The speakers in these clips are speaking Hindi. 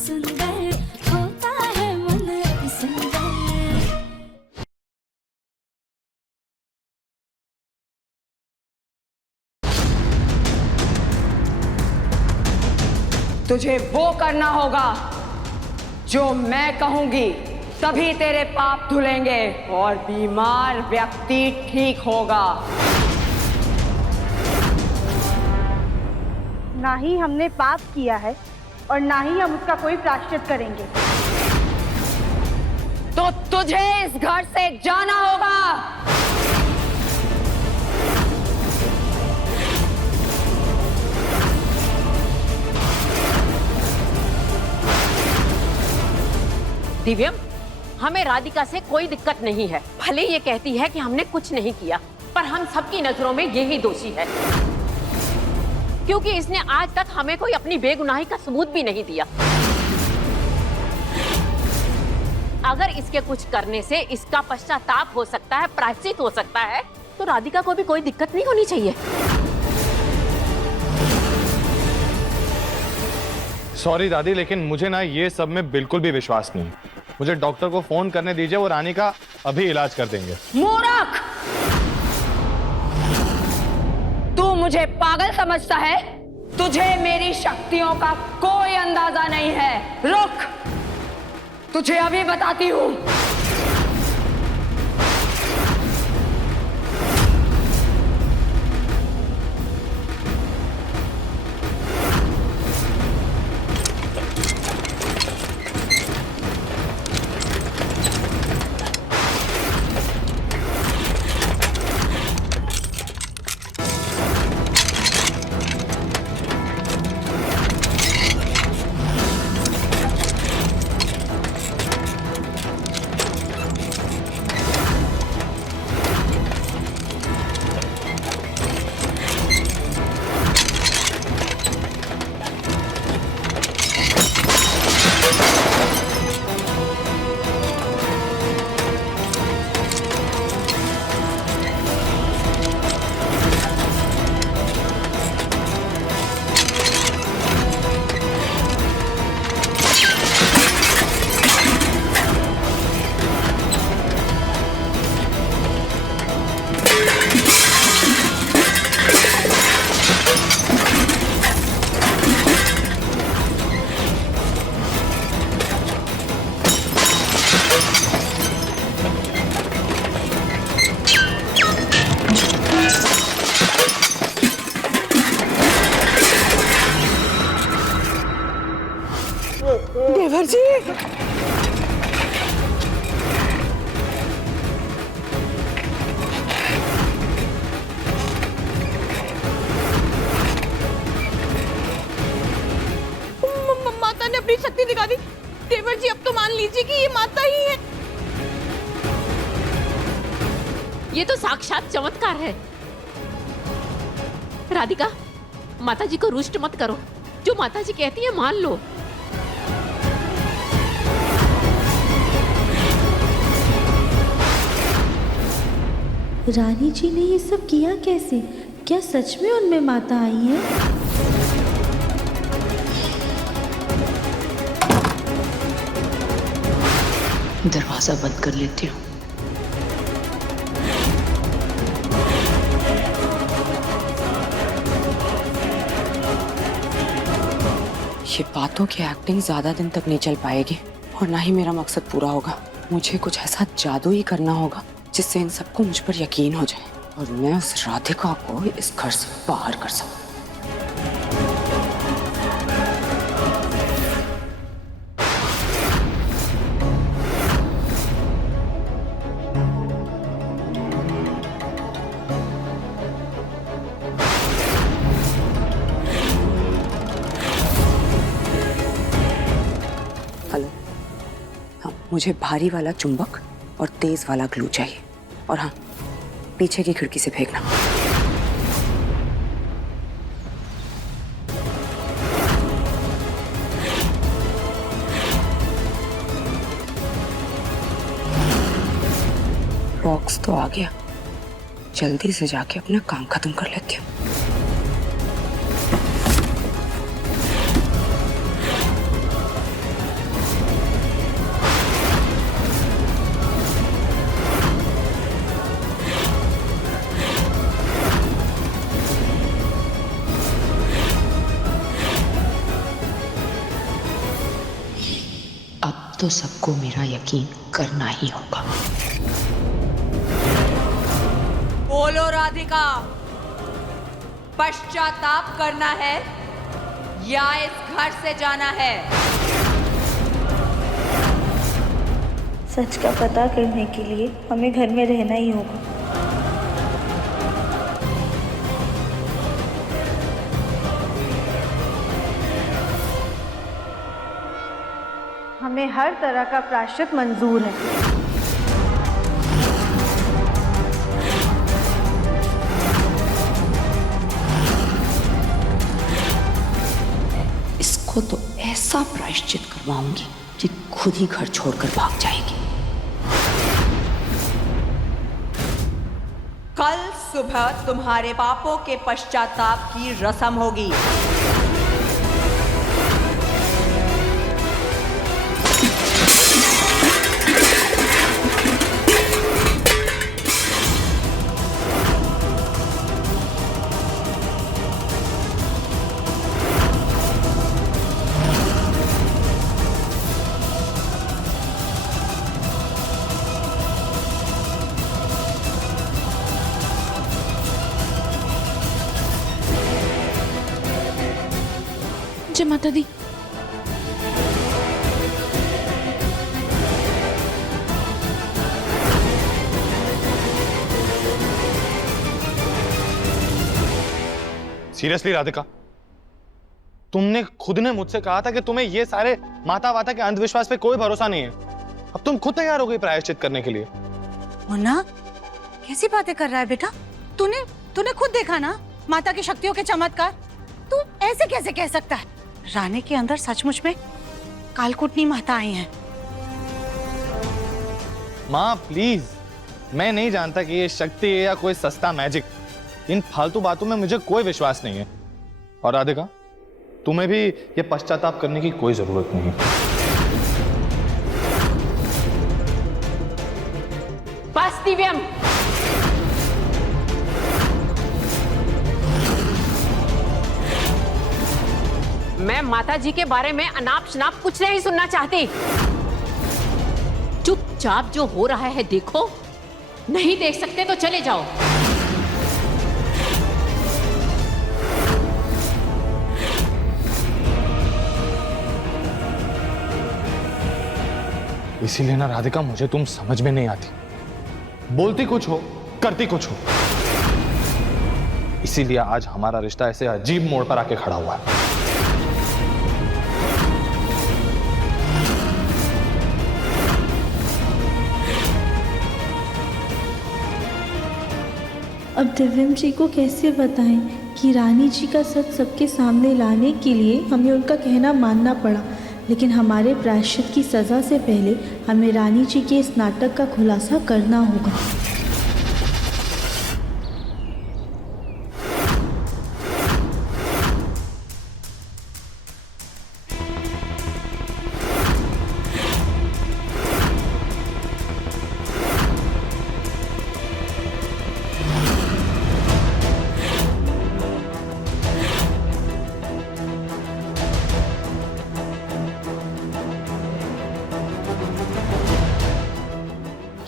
सुंदर होता है मन अति सुंदर। तुझे वो करना होगा जो मैं कहूंगी, तभी तेरे पाप धुलेंगे और बीमार व्यक्ति ठीक होगा। ना ही हमने पाप किया है और ना ही हम उसका कोई प्रायश्चित करेंगे। तो तुझे इस घर से जाना होगा। दिव्यम, हमें राधिका से कोई दिक्कत नहीं है। भले ये कहती है कि हमने कुछ नहीं किया, पर हम सबकी नजरों में यही दोषी है, क्योंकि इसने आज तक हमें कोई अपनी बेगुनाही का सबूत भी नहीं दिया। अगर इसके कुछ करने से इसका पश्चाताप हो सकता है, प्रायश्चित हो सकता है, तो राधिका को भी कोई दिक्कत नहीं होनी चाहिए। सॉरी दादी, लेकिन मुझे ना ये सब में बिल्कुल भी विश्वास नहीं। मुझे डॉक्टर को फोन करने दीजिए, वो रानी का अभी इलाज कर देंगे। मूर्ख! तू मुझे पागल समझता है? तुझे मेरी शक्तियों का कोई अंदाजा नहीं है। रुक, तुझे अभी बताती हूं। देवर जी, माता ने अपनी शक्ति दिखा दी। देवर जी, अब तो मान लीजिए कि ये माता ही है। ये तो साक्षात चमत्कार है। राधिका, माता जी को रुष्ट मत करो। जो माता जी कहती है मान लो। रानी जी ने ये सब किया कैसे? क्या सच में उनमें माता आई है? दरवाजा बंद कर लेती हूँ। ये बातों की एक्टिंग ज्यादा दिन तक नहीं चल पाएगी और ना ही मेरा मकसद पूरा होगा। मुझे कुछ ऐसा जादू ही करना होगा जिससे इन सबको मुझ पर यकीन हो जाए और मैं उस राधिका को इस घर से बाहर कर सकूं। हेलो, हाँ, मुझे भारी वाला चुंबक और तेज वाला ग्लू चाहिए। और हाँ, पीछे की खिड़की से फेंकना। बॉक्स तो आ गया, जल्दी से जाके अपना काम खत्म कर लेती हूँ। तो सबको मेरा यकीन करना ही होगा। बोलो राधिका, पश्चाताप करना है या इस घर से जाना है? सच का पता करने के लिए हमें घर में रहना ही होगा। हमें हर तरह का प्रायश्चित मंजूर है। इसको तो ऐसा प्रायश्चित करवाऊंगी कि खुद ही घर छोड़कर भाग जाएगी। कल सुबह तुम्हारे पापों के पश्चाताप की रस्म होगी। जय माता दी। सीरियसली राधिका, तुमने खुद ने मुझसे कहा था कि तुम्हें ये सारे माता वाता के अंधविश्वास पे कोई भरोसा नहीं है। अब तुम खुद तैयार हो गई प्रायश्चित करने के लिए। मुन्ना, कैसी बातें कर रहा है बेटा? तूने खुद देखा ना माता की शक्तियों के चमत्कार। तू ऐसे कैसे कह सकता है? रानी के अंदर सचमुच में कालकूटनी माता आई हैं। माँ प्लीज, मैं नहीं जानता कि ये शक्ति है या कोई सस्ता मैजिक। इन फालतू बातों में मुझे कोई विश्वास नहीं है। और राधिका, तुम्हें भी ये पश्चाताप करने की कोई जरूरत नहीं। बस दिव्यम, मैं माताजी के बारे में अनाप शनाप कुछ नहीं सुनना चाहती। चुपचाप जो हो रहा है देखो, नहीं देख सकते तो चले जाओ। इसीलिए ना राधिका, मुझे तुम समझ में नहीं आती। बोलती कुछ हो, करती कुछ हो। इसीलिए आज हमारा रिश्ता ऐसे अजीब मोड़ पर आके खड़ा हुआ है। अब दिव्यम जी को कैसे बताएं कि रानी जी का सच सबके सामने लाने के लिए हमें उनका कहना मानना पड़ा। लेकिन हमारे प्रायश्चित की सज़ा से पहले हमें रानी जी के इस नाटक का खुलासा करना होगा।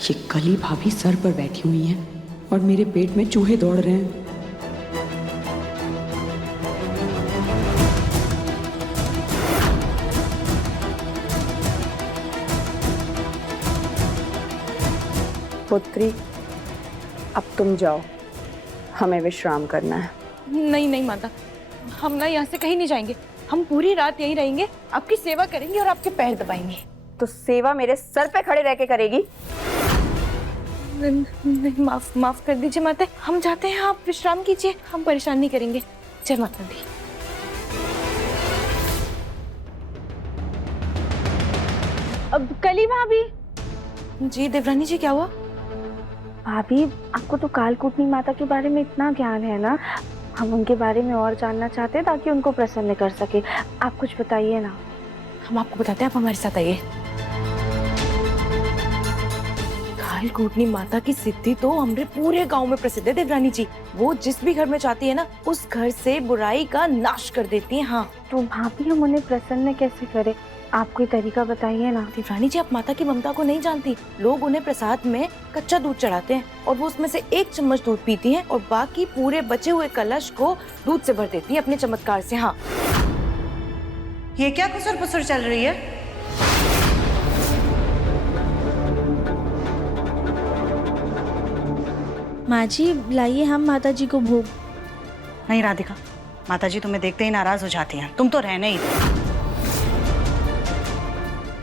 ये कली भाभी सर पर बैठी हुई हैं और मेरे पेट में चूहे दौड़ रहे हैं। पुत्री, अब तुम जाओ, हमें विश्राम करना है। नहीं नहीं माता, हम ना यहाँ से कहीं नहीं जाएंगे। हम पूरी रात यहीं रहेंगे, आपकी सेवा करेंगे और आपके पैर दबाएंगे। तो सेवा मेरे सर पे खड़े रह के करेगी? नहीं, माफ कर दीजिए माता, हम जाते हैं, आप विश्राम कीजिए, हम परेशान नहीं करेंगे। जय माता दी। अब कली भाभी। जी देवरानी जी, क्या हुआ? भाभी, आपको तो कालकूटनी माता के बारे में इतना ज्ञान है ना, हम उनके बारे में और जानना चाहते हैं ताकि उनको प्रसन्न कर सके। आप कुछ बताइए ना। हम आपको बताते हैं, आप हमारे साथ आइए। कालकूटनी माता की सिद्धि तो हमारे पूरे गांव में प्रसिद्ध है देवरानी जी। वो जिस भी घर में जाती है ना, उस घर से बुराई का नाश कर देती है। हाँ, तो भाभी, हम उन्हें प्रसन्न कैसे करें? आप कोई तरीका बताइए ना। रानी जी, आप माता की ममता को नहीं जानती। लोग उन्हें प्रसाद में कच्चा दूध चढ़ाते हैं और वो उसमें से 1 चम्मच दूध पीती हैं और बाकी पूरे बचे हुए कलश को दूध से भर देती हैं अपने चमत्कार से। हाँ, ये क्या खुसर पुसर चल रही है? माँ जी, लाइए हम माता जी को भोग। नहीं राधिका, माता जी तुम्हें देखते ही नाराज हो जाती हैं। तुम तो रहने ही दो,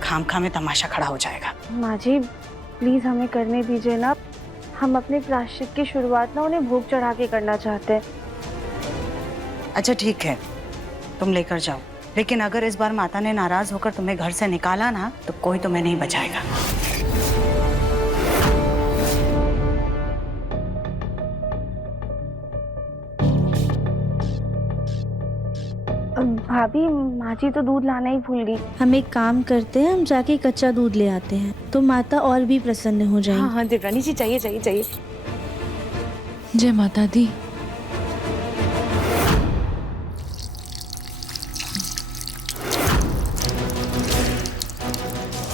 खाम खा में तमाशा खड़ा हो जाएगा। माँ जी प्लीज हमें करने दीजिए ना। हम अपने प्रायश्चित की शुरुआत ना उन्हें भोग चढ़ा के करना चाहते हैं। अच्छा ठीक है, तुम लेकर जाओ, लेकिन अगर इस बार माता ने नाराज होकर तुम्हें घर से निकाला ना तो कोई तुम्हें नहीं बचाएगा। भाभी, माँ जी तो दूध लाना ही भूल गई। हम एक काम करते हैं, हम जाके कच्चा दूध ले आते हैं तो माता और भी प्रसन्न हो जाएंगी। हाँ हाँ देवरानी जी, चाहिए चाहिए चाहिए। जय माता दी।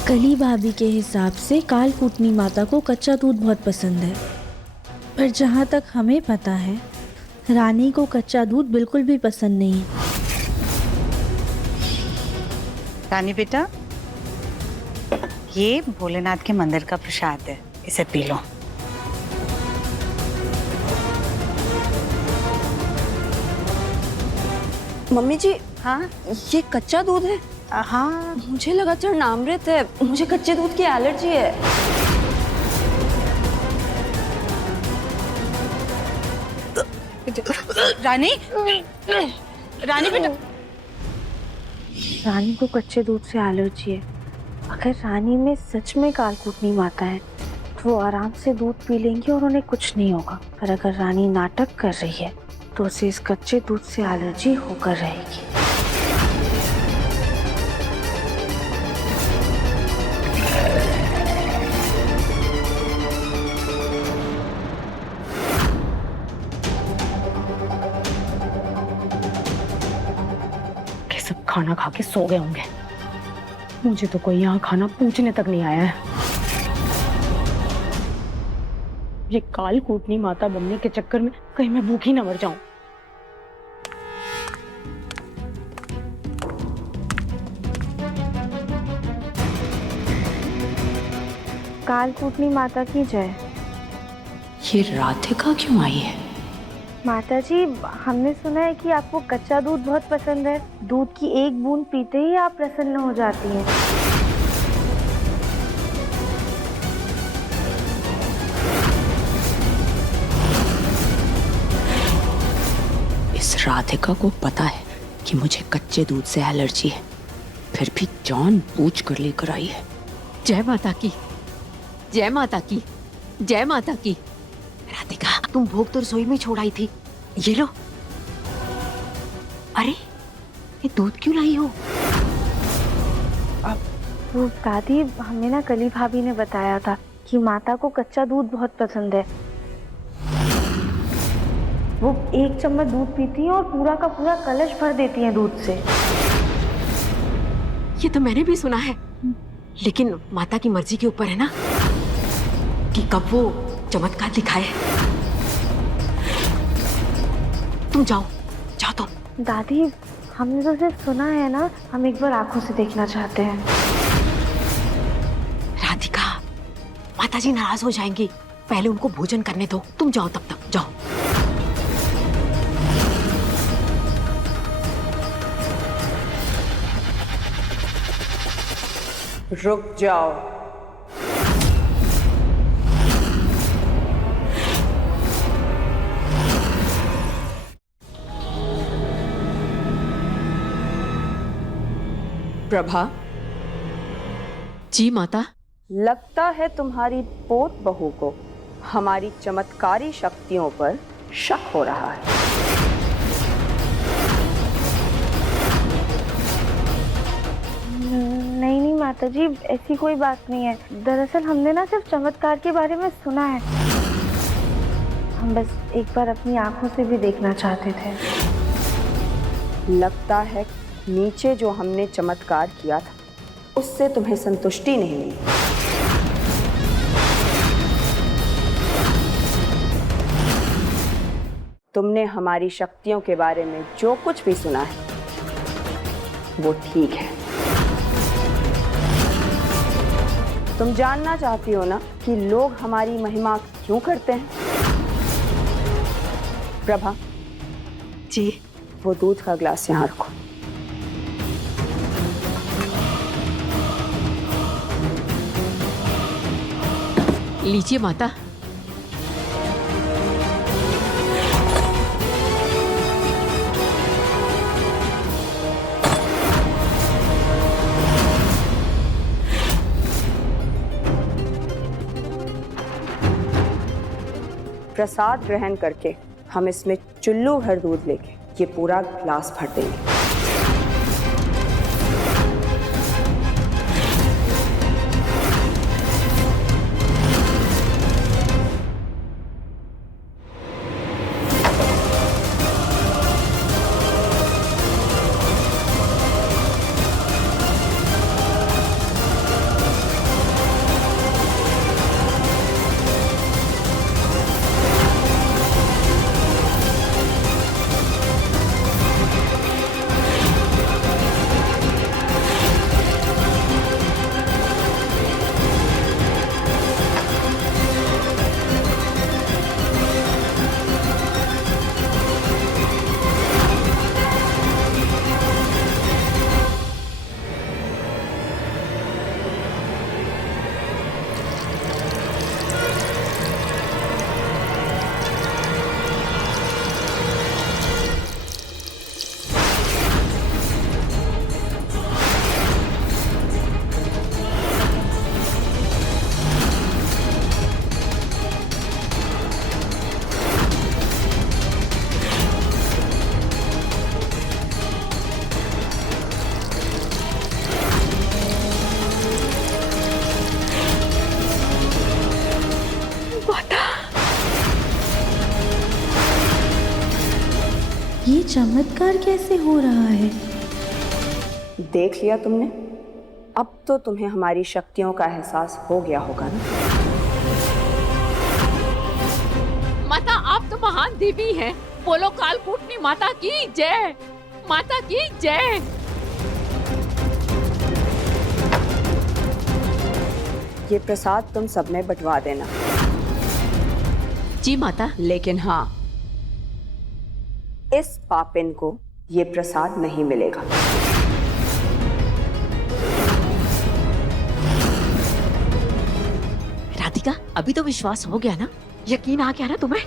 कली भाभी के हिसाब से कालकूटनी माता को कच्चा दूध बहुत पसंद है, पर जहाँ तक हमें पता है रानी को कच्चा दूध बिल्कुल भी पसंद नहीं है। रानी बेटा, ये भोलेनाथ के मंदिर का प्रसाद है, इसे पी लो। मम्मी जी, हाँ ये कच्चा दूध है? हाँ, मुझे लगा चरणामृत है। मुझे कच्चे दूध की एलर्जी है। रानी, रानी बेटा। रानी को कच्चे दूध से एलर्जी है। अगर रानी में सच में कालकूटनी माता है तो वो आराम से दूध पी लेंगी और उन्हें कुछ नहीं होगा। पर अगर रानी नाटक कर रही है तो उसे इस कच्चे दूध से एलर्जी होकर रहेगी। सब खाना खा के सो गए होंगे। मुझे तो कोई यहाँ खाना पूछने तक नहीं आया है। ये कालकूटनी माता बनने के चक्कर में कहीं मैं भूखी ना मर जाऊं। कालकूटनी माता की जय। ये राधिका क्यों आई है? माता जी, हमने सुना है कि आपको कच्चा दूध बहुत पसंद है। दूध की एक बूंद पीते ही आप प्रसन्न हो जाती हैं। इस राधिका को पता है कि मुझे कच्चे दूध से एलर्जी है, फिर भी जानबूझ कर लेकर आई है। जय माता की, जय माता की, जय माता की। राधिका, तुम भोग तो रसोई में छोड़ आई थी, ये लो। अरे ये दूध क्यों लाई हो? वो दादी, हमें ना कली भाभी ने बताया था कि माता को कच्चा दूध बहुत पसंद है। वो 1 चम्मच दूध पीती हैं और पूरा का पूरा कलश भर देती हैं दूध से। ये तो मैंने भी सुना है, लेकिन माता की मर्जी के ऊपर है ना कि कब वो चमत्कार दिखाए। तुम जाओ, जाओ तुम। दादी, हमने तो सिर्फ सुना है ना, हम एक बार आंखों से देखना चाहते हैं। राधिका, माता जी नाराज हो जाएंगी, पहले उनको भोजन करने दो। तुम जाओ, तब तक जाओ। रुक जाओ। प्रभा जी माता। लगता है तुम्हारी पोत बहू को हमारी चमत्कारी शक्तियों पर शक हो रहा है। नहीं नहीं माता जी, ऐसी कोई बात नहीं है। दरअसल हमने ना सिर्फ चमत्कार के बारे में सुना है। हम बस एक बार अपनी आंखों से भी देखना चाहते थे। लगता है नीचे जो हमने चमत्कार किया था उससे तुम्हें संतुष्टि नहीं मिली। तुमने हमारी शक्तियों के बारे में जो कुछ भी सुना है वो ठीक है। तुम जानना चाहती हो ना कि लोग हमारी महिमा क्यों करते हैं? प्रभा जी। वो दूध का ग्लास यहाँ रखो। लीजिए माता। प्रसाद ग्रहण करके हम इसमें चुल्लू भर दूध लेके ये पूरा ग्लास भर देंगे। ये चमत्कार कैसे हो रहा है? देख लिया तुमने? अब तो तुम्हें हमारी शक्तियों का एहसास हो गया होगा ना? माता आप तो महान देवी हैं। बोलो कालकूटनी माता की जय, माता की जय। ये प्रसाद तुम सब में बंटवा देना। जी माता। लेकिन हाँ, इस पापिन को ये प्रसाद नहीं मिलेगा। राधिका अभी तो विश्वास हो गया ना, यकीन आ गया ना तुम्हें?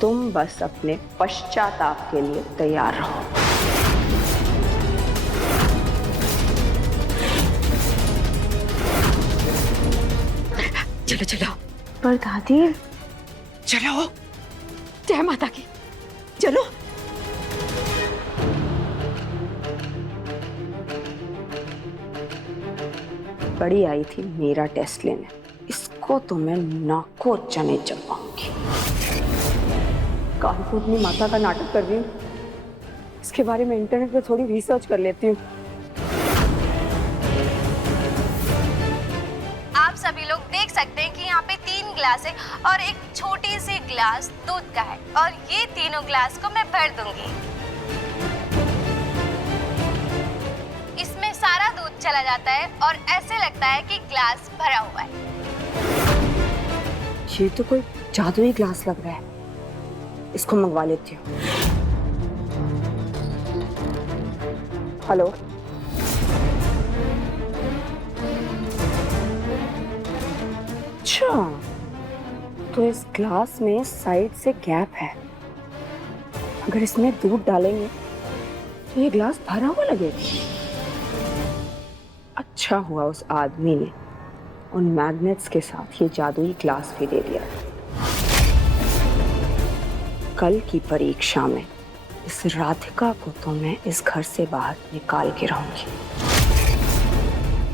तुम बस अपने पश्चाताप के लिए तैयार रहो। चलो चलो। पर दादी चलो, जय माता की। चलो। बड़ी आई थी मेरा टेस्ट लेने, इसको तो मैं नाको चने चबाऊंगी। कालकूटनी माता का नाटक कर रही हूँ, इसके बारे में इंटरनेट पे थोड़ी रिसर्च कर लेती हूँ। आप सभी लोग देख सकते हैं कि यहाँ पे 3 ग्लास है और एक छोटी सी ग्लास दूध का है और ये तीनों ग्लास को मैं भर दूंगी। इसमें सारा दूध चला जाता है और ऐसे लगता है कि ग्लास भरा हुआ है। ये तो कोई जादुई ग्लास लग रहा है, इसको मंगवा लेती हूँ। हेलो, अच्छा तो इस ग्लास में साइड से गैप है, अगर इसमें दूध डालेंगे तो ये ग्लास भरा हुआ लगेगा। अच्छा हुआ उस आदमी ने उन मैग्नेट्स के साथ ये जादुई ग्लास भी दे दिया। कल की परीक्षा में इस राधिका को तो मैं इस घर से बाहर निकाल के रहूंगी,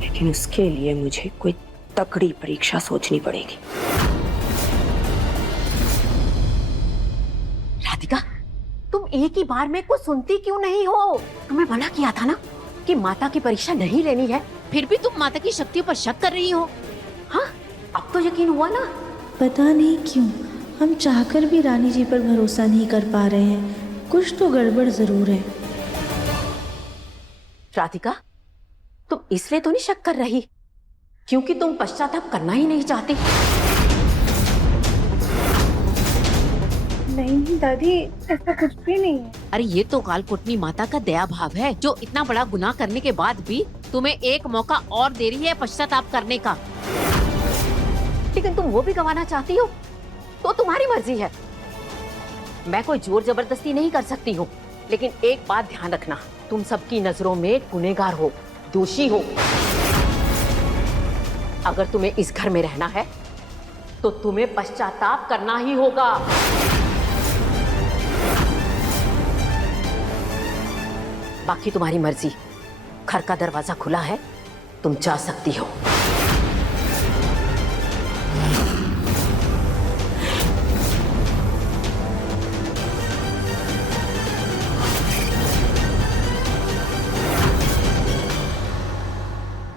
लेकिन उसके लिए मुझे कोई तगड़ी परीक्षा सोचनी पड़ेगी। राधिका तुम एक ही बार में कुछ सुनती क्यों नहीं हो? तुम्हें मना किया था ना, कि माता की परीक्षा नहीं लेनी है, फिर भी तुम माता की शक्तियों पर शक कर रही हो। हाँ, अब तो यकीन हुआ ना? पता नहीं क्यों हम चाहकर भी रानी जी पर भरोसा नहीं कर पा रहे हैं। कुछ तो गड़बड़ जरूर है। राधिका, तुम इसलिए तो नहीं शक कर रही क्योंकि तुम पश्चाताप करना ही नहीं चाहती? नहीं दादी, ऐसा कुछ भी नहीं है। अरे ये तो कालकोटनी माता का दया भाव है, जो इतना बड़ा गुनाह करने के बाद भी तुम्हें एक मौका और दे रही है पश्चाताप करने का। लेकिन तुम वो भी गंवाना चाहती हो तो तुम्हारी मर्जी है। मैं कोई जोर जबरदस्ती नहीं कर सकती हूँ, लेकिन एक बात ध्यान रखना, तुम सबकी नजरों में गुनहगार हो, दोषी हो। अगर तुम्हें इस घर में रहना है तो तुम्हें पश्चाताप करना ही होगा। बाकी तुम्हारी मर्जी। घर का दरवाजा खुला है, तुम जा सकती हो।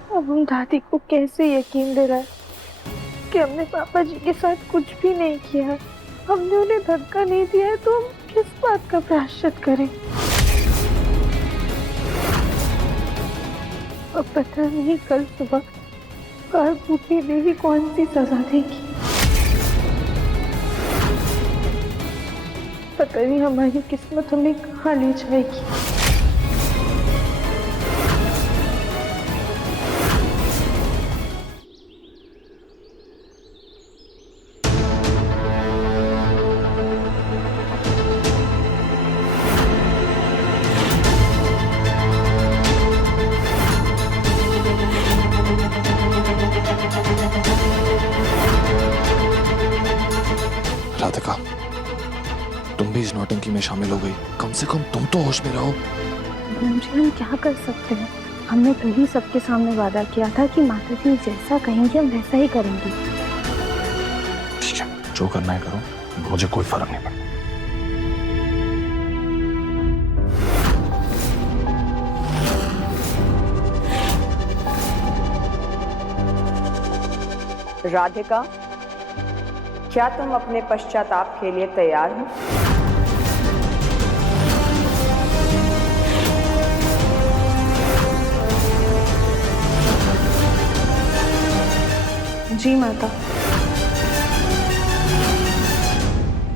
अब हम दादी को कैसे यकीन दिलाएं कि हमने पापा जी के साथ कुछ भी नहीं किया? हमने उन्हें धक्का नहीं दिया है तो हम किस बात का प्रायश्चित करें? अब पता नहीं कल सुबह कालकूटनी देवी कौन सी सजा देगी। पता नहीं हमारी किस्मत हमें कहाँ ले जाएगी। राधिका, तुम भी इस नौटंकी में शामिल हो गई। कम से कम तुम तो होश में रहो। जी हम क्या कर सकते हैं? हमने कल ही सबके सामने वादा किया था कि माता जी जैसा कहेंगे हम वैसा ही करेंगे। ठीक है, जो करना है करो, मुझे कोई फर्क नहीं पड़ता। राधिका, क्या तुम अपने पश्चाताप के लिए तैयार हो? जी माता।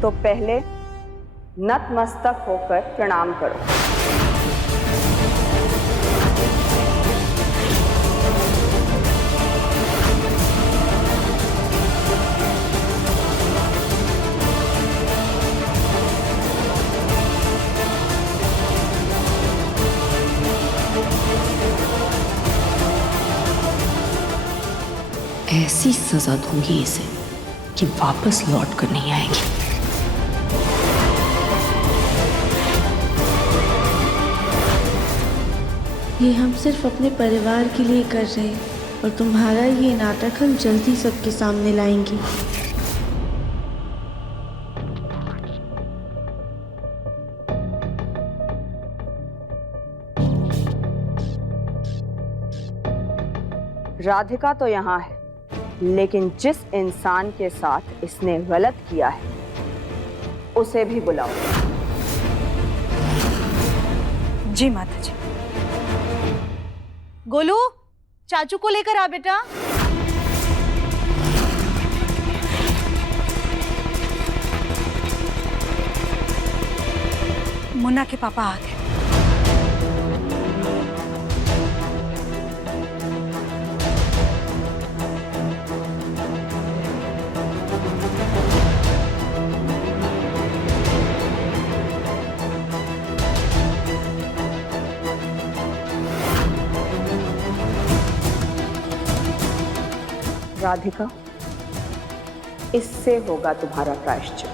तो पहले नतमस्तक होकर प्रणाम करो। ऐसी सजा दूंगी इसे कि वापस लौट कर नहीं आएगी। ये हम सिर्फ अपने परिवार के लिए कर रहे हैं और तुम्हारा ये नाटक हम जल्दी सबके सामने लाएंगे। राधिका तो यहाँ है, लेकिन जिस इंसान के साथ इसने गलत किया है उसे भी बुलाओ। जी माता जी। गोलू, चाचू को लेकर आ बेटा। मुन्ना के पापा आ गए। राधिका, इससे होगा तुम्हारा प्रायश्चित।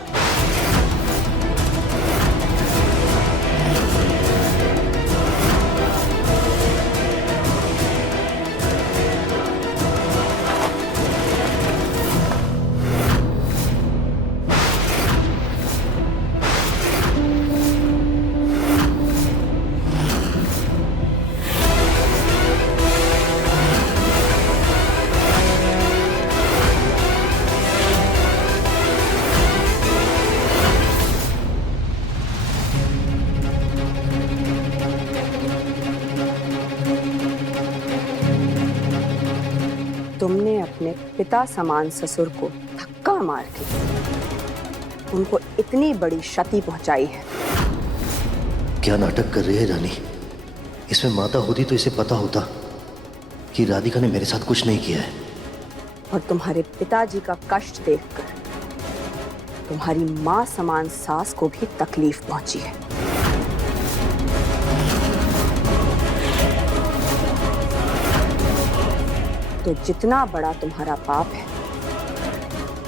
तुमने अपने पिता समान ससुर को धक्का मार के उनको इतनी बड़ी क्षति पहुंचाई है। क्या नाटक कर रही है रानी? इसमें माता होती तो इसे पता होता कि राधिका ने मेरे साथ कुछ नहीं किया है। और तुम्हारे पिताजी का कष्ट देखकर तुम्हारी माँ समान सास को भी तकलीफ पहुंची है। तो जितना बड़ा तुम्हारा पाप है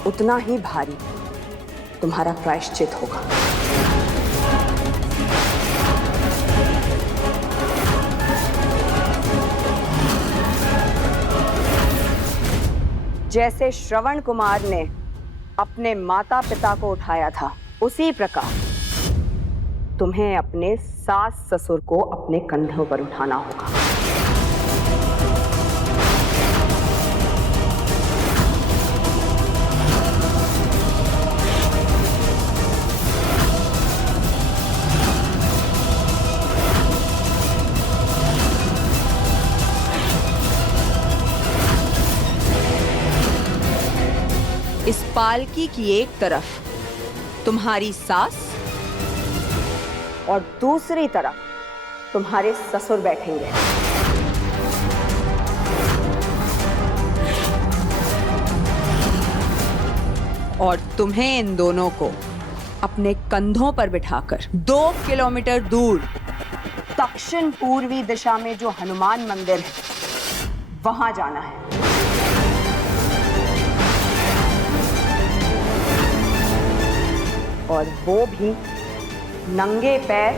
उतना ही भारी तुम्हारा प्रायश्चित होगा। जैसे श्रवण कुमार ने अपने माता पिता को उठाया था, उसी प्रकार तुम्हें अपने सास ससुर को अपने कंधों पर उठाना होगा। इस पालकी की एक तरफ तुम्हारी सास और दूसरी तरफ तुम्हारे ससुर बैठेंगे। और तुम्हें इन दोनों को अपने कंधों पर बिठाकर 2 किलोमीटर दूर दक्षिण पूर्वी दिशा में जो हनुमान मंदिर है वहां जाना है। और वो भी नंगे पैर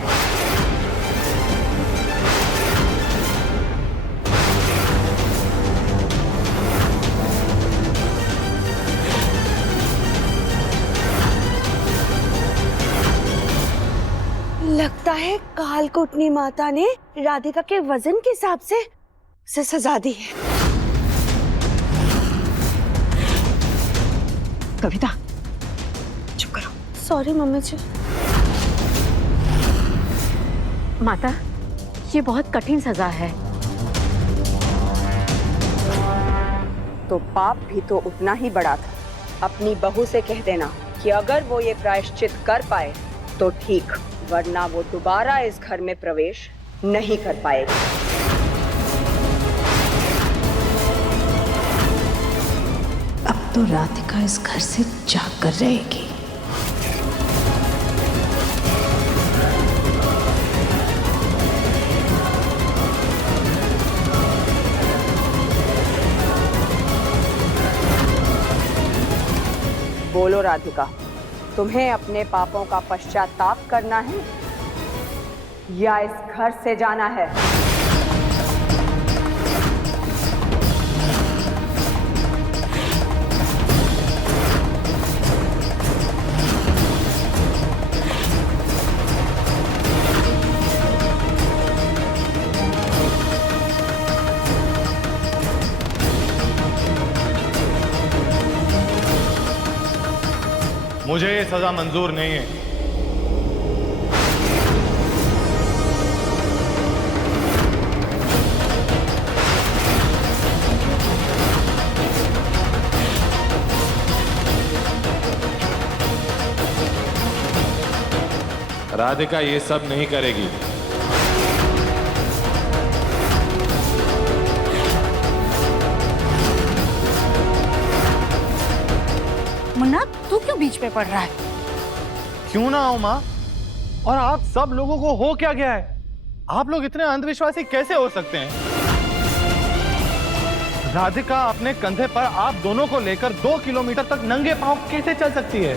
लगता है कालकोटनी माता ने राधिका के वजन के हिसाब से उसे सजा दी है। कविता चुप करो। सॉरी मम्मी जी। माता, ये बहुत कठिन सजा है। तो पाप भी तो उतना ही बड़ा था। अपनी बहू से कह देना कि अगर वो ये प्रायश्चित कर पाए तो ठीक, वरना वो दोबारा इस घर में प्रवेश नहीं कर पाएगी। अब तो राधिका इस घर से जाकर रहेगी। बोलो राधिका, तुम्हें अपने पापों का पश्चाताप करना है या इस घर से जाना है? मुझे ये सजा मंजूर नहीं है। राधिका ये सब नहीं करेगी। मुन्ना, तू क्यों बीच में पड़ रहा है? क्यों ना हो माँ? और आप सब लोगों को हो क्या गया है? आप लोग इतने अंधविश्वासी कैसे हो सकते हैं? राधिका अपने कंधे पर आप दोनों को लेकर 2 किलोमीटर तक नंगे पांव कैसे चल सकती है?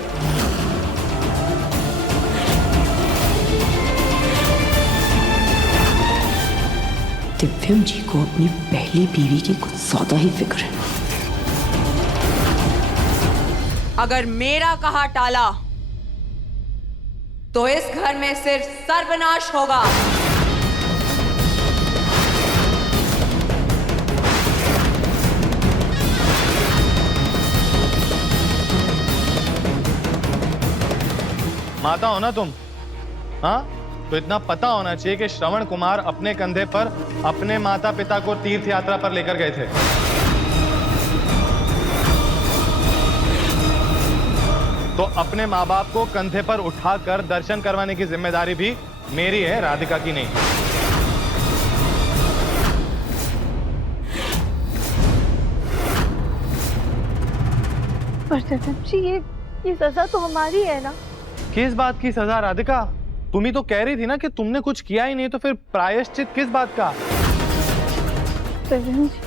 दिव्यम जी को अपनी पहली बीवी की कुछ ज्यादा ही फिक्र है। अगर मेरा कहा टाला तो इस घर में सिर्फ सर्वनाश होगा। माता हो ना तुम? हाँ, तो इतना पता होना चाहिए कि श्रवण कुमार अपने कंधे पर अपने माता पिता को तीर्थ यात्रा पर लेकर गए थे। तो अपने माँ बाप को कंधे पर उठाकर दर्शन करवाने की जिम्मेदारी भी मेरी है, राधिका की नहीं। पर दिव्यम जी, ये सजा तो हमारी है ना। किस बात की सजा राधिका? तुम ही तो कह रही थी ना कि तुमने कुछ किया ही नहीं, तो फिर प्रायश्चित किस बात का? दिव्यम जी,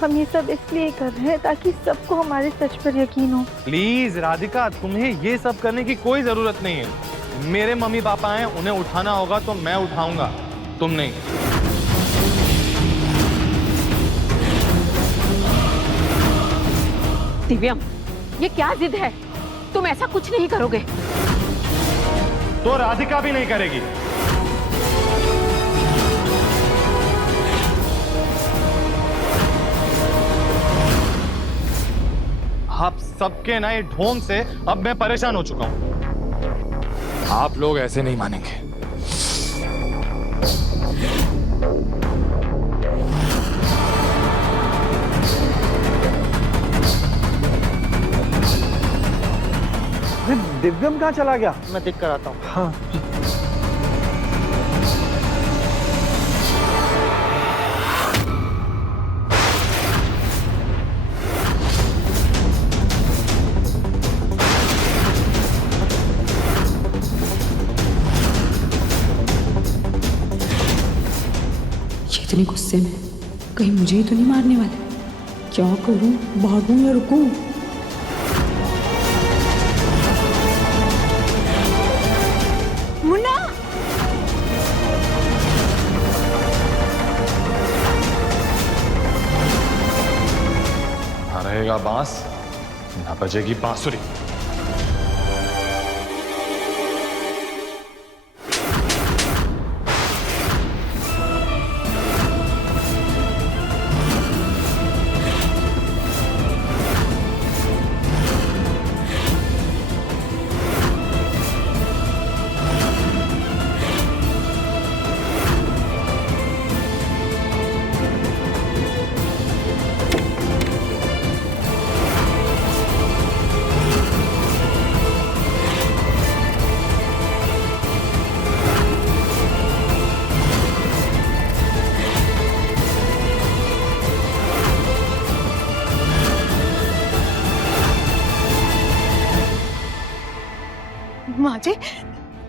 हम ये सब इसलिए कर रहे हैं ताकि सबको हमारे सच पर यकीन हो। प्लीज राधिका, तुम्हें ये सब करने की कोई जरूरत नहीं है। मेरे मम्मी पापा हैं, उन्हें उठाना होगा तो मैं उठाऊंगा, तुम नहीं। दिव्यम, ये क्या जिद है? तुम ऐसा कुछ नहीं करोगे। तो राधिका भी नहीं करेगी। आप सबके नए ढोंग से अब मैं परेशान हो चुका हूं। आप लोग ऐसे नहीं मानेंगे। दिव्यम कहाँ चला गया? मैं देख कर आता हूँ। हाँ। ये इतने गुस्से में कहीं मुझे ही तो नहीं मारने वाले? क्या करूं, भागूं या रुकूं? मुन्ना! ना रहेगा बांस, ना बजेगी बांसुरी।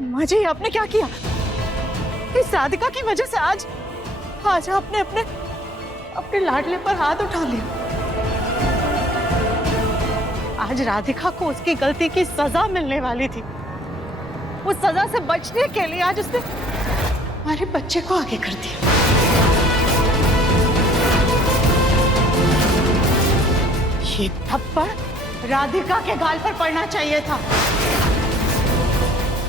माँ जी, आपने क्या किया? इस राधिका की वजह से आज आपने अपने लाडले पर हाथ उठा लिया। आज राधिका को उसकी गलती की सजा मिलने वाली थी। उस सजा से बचने के लिए आज उसने हमारे बच्चे को आगे कर दिया। ये थप्पड़ राधिका के गाल पर पड़ना चाहिए था,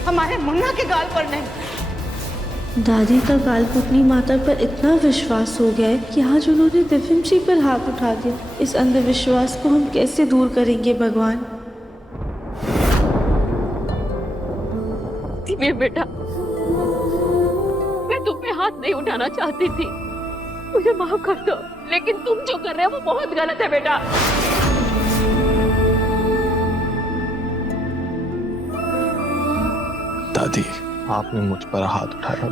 हमारे मुन्ना के गाल पर नहीं। दादी का कालकुटनी माता पर इतना विश्वास हो गया है कि आज उन्होंने दिव्यम जी पर हाथ उठा दिया। इस अंधविश्वास को हम कैसे दूर करेंगे भगवान? दिव्य बेटा, मैं तुम पे हाथ नहीं उठाना चाहती थी, मुझे माफ कर दो, लेकिन तुम जो कर रहे हो वो बहुत गलत है बेटा। दादी, आपने मुझ पर हाथ उठाया,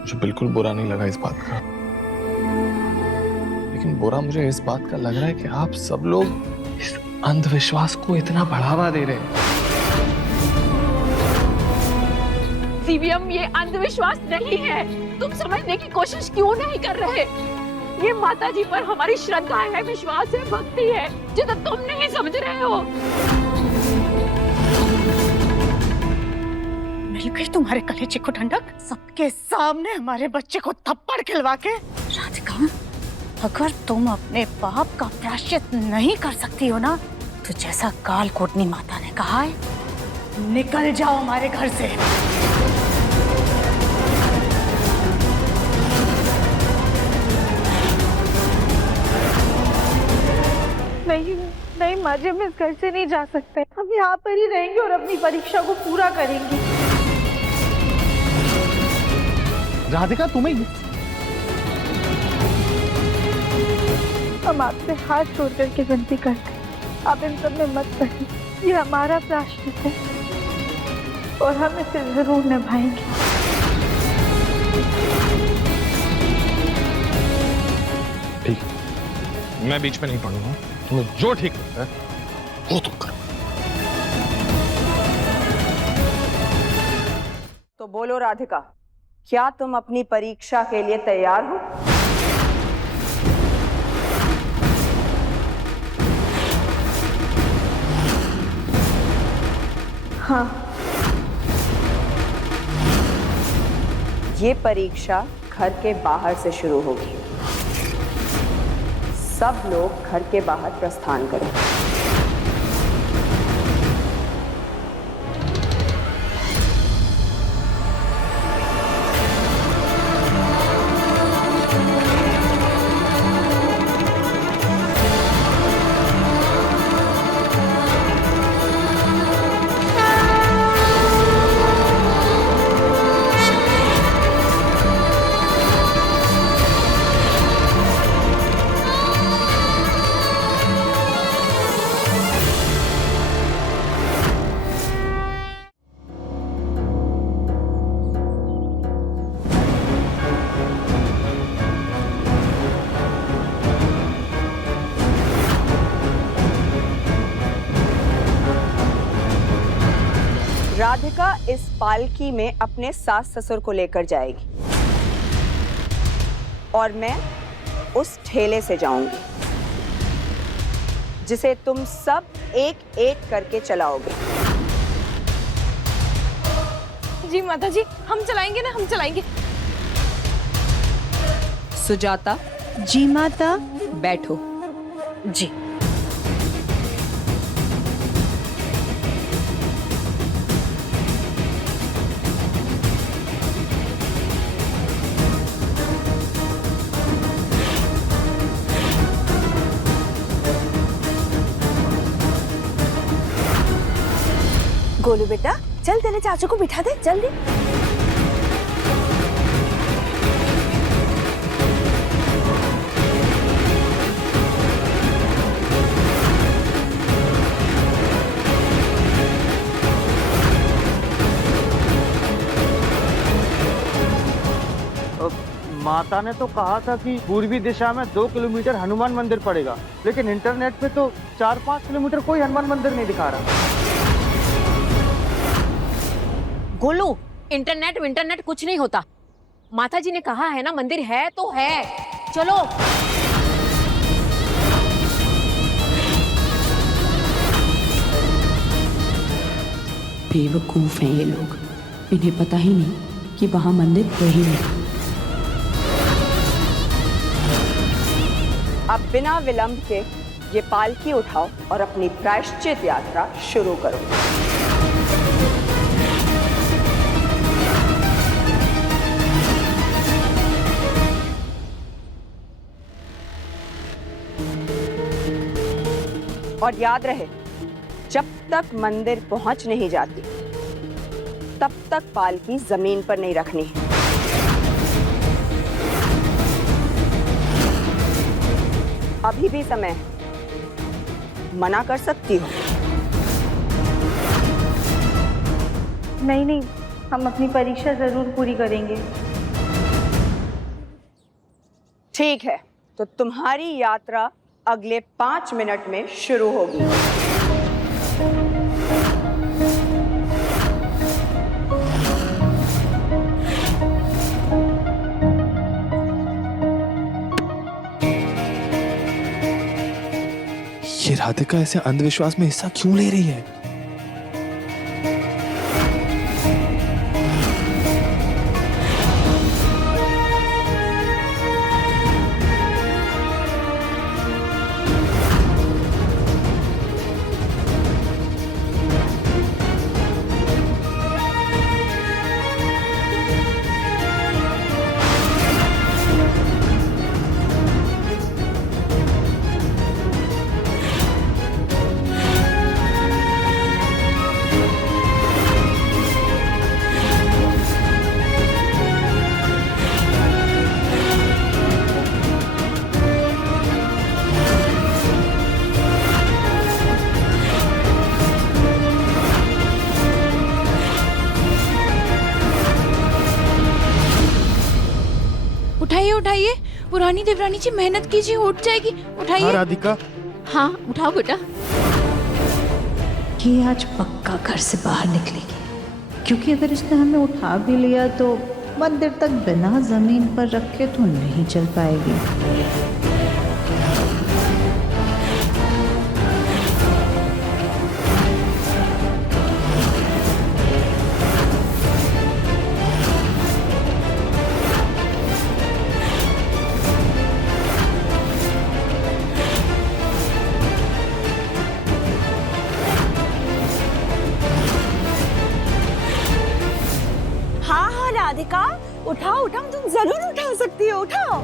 मुझे बिल्कुल बुरा नहीं लगा इस बात का, लेकिन बुरा मुझे इस बात का लग रहा है कि आप सब लोग इस अंधविश्वास को इतना बढ़ावा दे रहे हैं। दिव्यम, ये अंधविश्वास नहीं है, तुम समझने की कोशिश क्यों नहीं कर रहे? ये माता जी पर हमारी श्रद्धा है, विश्वास है, भक्ति है, जो तो तुम नहीं समझ रहे हो। मिल गई तुम्हारे कलेजे को ठंडक, सबके सामने हमारे बच्चे को थप्पड़ खिलवा के। राधिका, अगर तुम अपने पाप का प्रायश्चित नहीं कर सकती हो ना, तो जैसा कालकोटनी माता ने कहा है, निकल जाओ हमारे घर से। नहीं माँ जी, हम इस घर से नहीं जा सकते। हम यहाँ पर ही रहेंगे और अपनी परीक्षा को पूरा करेंगे। राधिका, तुम्हें हम आपसे हाथ जोड़ करके विनती करते हैं, आप इन सब में मत पड़िए। ये हमारा प्रायश्चित है और हम इसे जरूर निभाएंगे। ठीक, मैं बीच में नहीं पढ़ूंगा। तुम्हें जो ठीक लगता है वो तुम करो। तो बोलो राधिका, क्या तुम अपनी परीक्षा के लिए तैयार हो? हाँ। ये परीक्षा घर के बाहर से शुरू होगी। सब लोग घर के बाहर प्रस्थान करें। राधिका इस पालकी में अपने सास ससुर को लेकर जाएगी और मैं उस ठेले से जाऊंगी जिसे तुम सब एक एक करके चलाओगे। जी माता जी, हम चलाएंगे ना, हम चलाएंगे। सुजाता। जी माता। बैठो। जी। गोलू बेटा, चल तेरे चाचू को बिठा दे जल्दी। माता ने तो कहा था कि पूर्वी दिशा में 2 किलोमीटर हनुमान मंदिर पड़ेगा, लेकिन इंटरनेट पे तो 4-5 किलोमीटर कोई हनुमान मंदिर नहीं दिखा रहा। गोलू, इंटरनेट कुछ नहीं होता। माता जी ने कहा है ना, मंदिर है तो है। चलो। बेवकूफ हैं ये लोग, इन्हें पता ही नहीं कि वहां मंदिर है ही नहीं। अब बिना विलंब के ये पालकी उठाओ और अपनी प्रायश्चित यात्रा शुरू करो। और याद रहे, जब तक मंदिर पहुंच नहीं जाती तब तक पालकी जमीन पर नहीं रखनी है। अभी भी समय है, मना कर सकती हो। नहीं नहीं, हम अपनी परीक्षा जरूर पूरी करेंगे। ठीक है, तो तुम्हारी यात्रा अगले 5 मिनट में शुरू होगी। ये राधिका ऐसे अंधविश्वास में हिस्सा क्यों ले रही है? देवरानी देवरानी जी मेहनत कीजिए, उठ जाएगी, उठाइए। राधिका, हाँ उठाओ बेटा। ये आज पक्का घर से बाहर निकलेगी, क्योंकि अगर इसने हमें उठा भी लिया तो मंदिर तक बिना जमीन पर रखे तो नहीं चल पाएगी। राधिका, उठाओ उठाओ, तुम जरूर उठा सकती हो, उठाओ।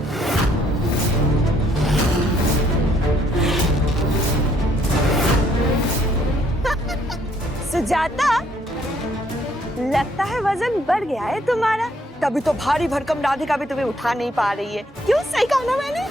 सुजाता, लगता है वजन बढ़ गया है तुम्हारा, तभी तो भारी भरकम राधिका भी तुम्हें उठा नहीं पा रही है। क्यों, सही कहा ना मैंने?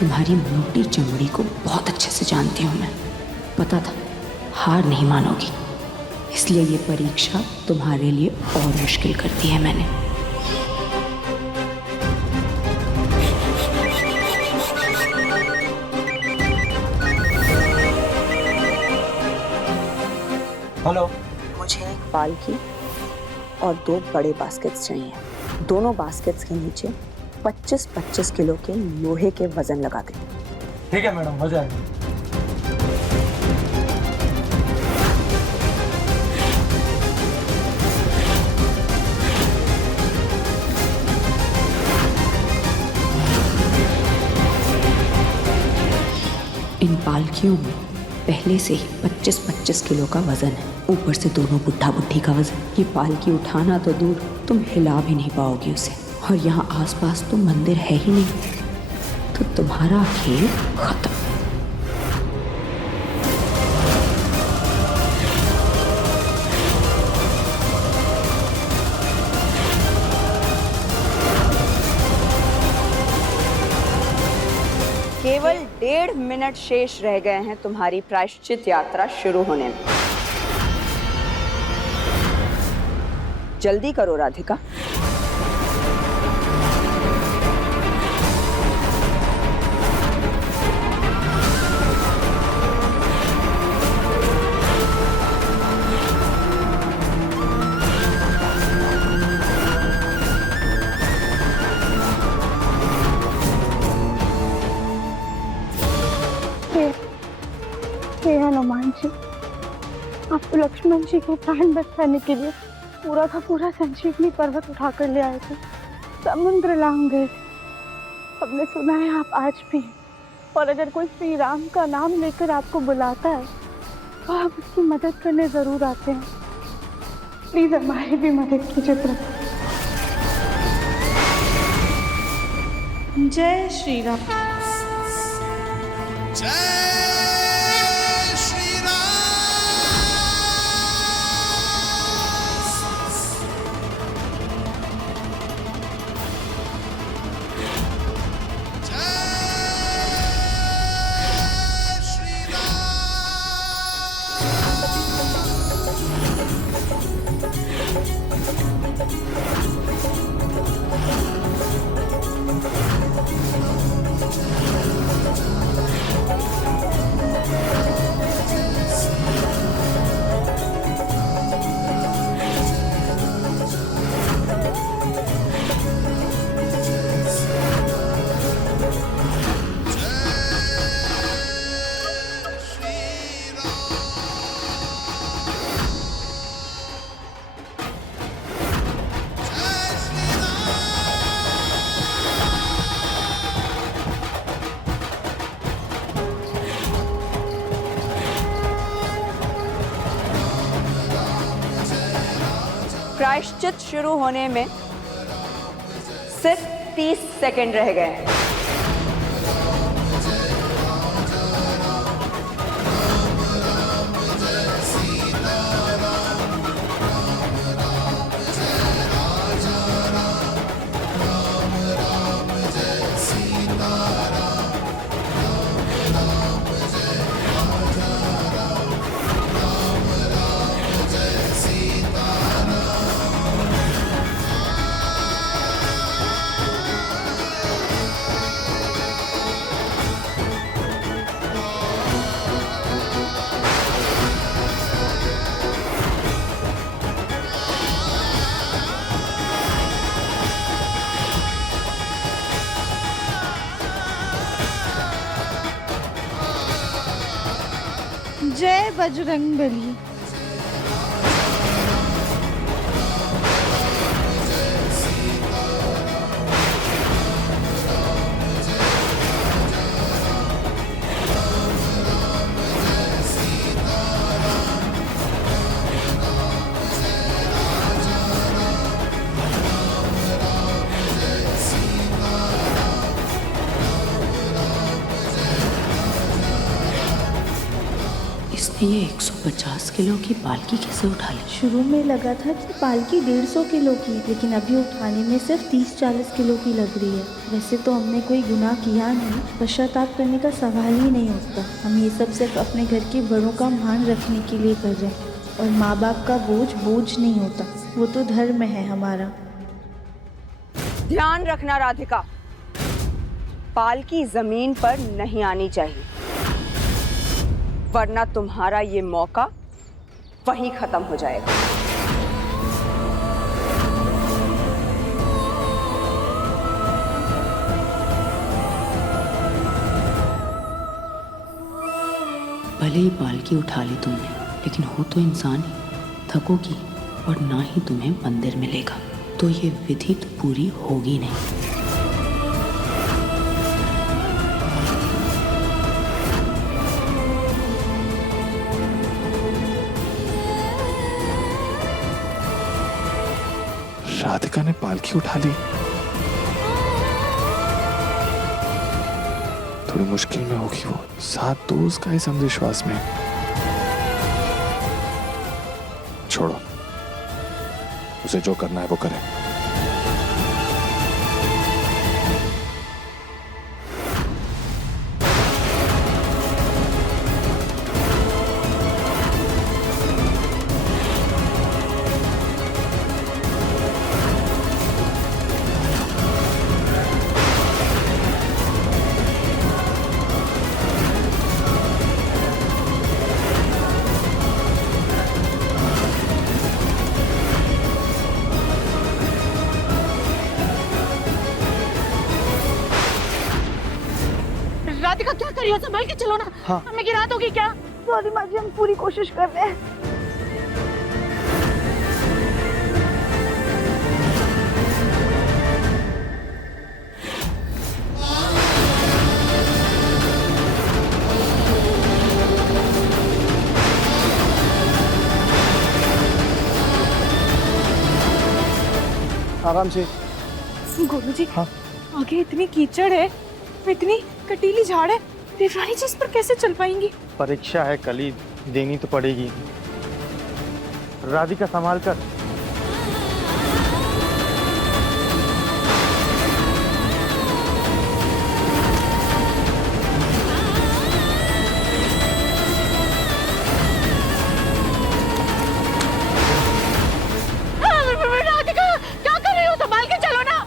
तुम्हारी मोटी चमड़ी को बहुत अच्छे से जानती हूँ मैं। पता था हार नहीं मानोगी, इसलिए ये परीक्षा तुम्हारे लिए और मुश्किल कर दी है मैंने। हेलो। मुझे एक पालकी और 2 बड़े बास्केट्स चाहिए। दोनों बास्केट्स के नीचे 25-25 किलो के लोहे के वजन लगा दें। ठीक है मैडम, हो जाएगा। इन पालकियों में पहले से ही 25-25 किलो का वजन है, ऊपर से दोनों बुढ़ा बुढ़ी का वजन। ये पालकी उठाना तो दूर, तुम हिला भी नहीं पाओगी उसे। और यहाँ आसपास तो मंदिर है ही नहीं, तो तुम्हारा खेल खत्म। केवल 1.5 मिनट शेष रह गए हैं तुम्हारी प्रायश्चित यात्रा शुरू होने में। जल्दी करो राधिका। हे हनुमान जी, आप तो लक्ष्मण जी को प्राण बचाने के लिए पूरा का पूरा संजीवनी पर्वत उठाकर ले आए थे, समुद्र लांग गए थे। हमने सुना है आप आज भी, और अगर कोई श्री राम का नाम लेकर आपको बुलाता है तो आप उसकी मदद करने जरूर आते हैं। प्लीज हमारी भी मदद कीजिए प्रभु। जय श्री राम। प्रायश्चित शुरू होने में सिर्फ 30 सेकंड रह गए हैं। जय बजरंगबली। इसने ये 150 किलो की पालकी कैसे उठा ली? शुरू में लगा था कि पालकी 150 किलो की, लेकिन अभी उठाने में सिर्फ 30-40 किलो की लग रही है। वैसे तो हमने कोई गुनाह किया नहीं, पश्चाताप करने का सवाल ही नहीं उठता। हम ये सब सिर्फ अपने घर के बड़ों का मान रखने के लिए कर रहे हैं, और माँ बाप का बोझ नहीं होता, वो तो धर्म है हमारा। ध्यान रखना राधिका, पालकी जमीन पर नहीं आनी चाहिए, वरना तुम्हारा ये मौका वहीं खत्म हो जाएगा। भले ही पालकी उठा ली तुमने, लेकिन हो तो इंसान ही, थकोगी और ना ही तुम्हें मंदिर मिलेगा, तो ये विधि तो पूरी होगी नहीं। राधिका ने पालकी उठा ली। थोड़ी मुश्किल में होगी वो, साथ तो उसका इस अंधविश्वास में। छोड़ो, उसे जो करना है वो करे। राधिका क्या कर रही हो? संभाल के चलो ना। हाँ। हमें गिरा दोगी क्या? सॉरी माँ जी, हम पूरी कोशिश कर रहे हैं। आराम से। गुरुजी, हाँ? आगे इतनी कीचड़ है, इतनी कटीली झाड़ है, देवरानी जी इस पर कैसे चल पाएंगी? परीक्षा है कली, देनी तो पड़ेगी। राधिका संभाल कर। राधिका क्या कर रही हो? संभाल के चलो ना।